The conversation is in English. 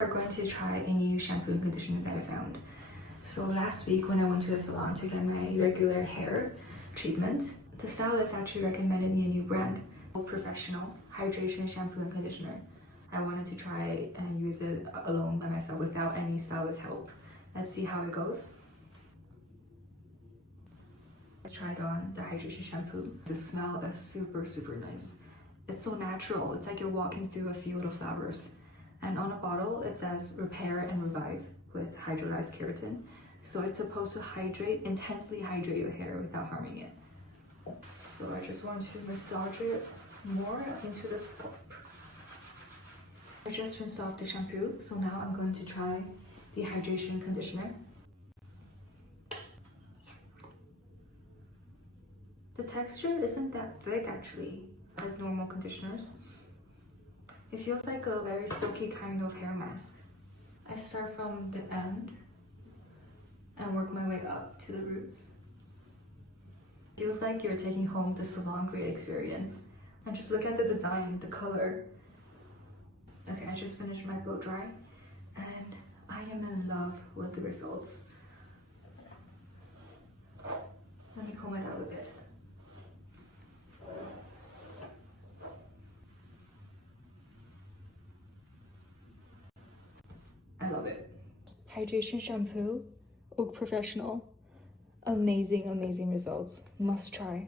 We're going to try a new shampoo and conditioner that I found. So last week when I went to the salon to get my regular hair treatment, the stylist actually recommended me a new brand, Professional Hydration Shampoo and Conditioner. I wanted to try and use it alone by myself without any stylist help. Let's see how it goes. I tried on the hydration shampoo. The smell is super nice. It's so natural. It's like you're walking through a field of flowers. And on a bottle, it says repair and revive with hydrolyzed keratin. So it's supposed to intensely hydrate your hair without harming it. So I just want to massage it more into the scalp. I just rinsed off the shampoo, so now I'm going to try the hydration conditioner. The texture isn't that thick actually, like normal conditioners. It feels like a very silky kind of hair mask. I start from the end and work my way up to the roots. Feels like you're taking home the salon grade experience. And just look at the design, the color. Okay, I just finished my blow dry and I am in love with the results. Let me comb it out a bit. I love it. Hydration shampoo, Oak Professional. Amazing results. Must try.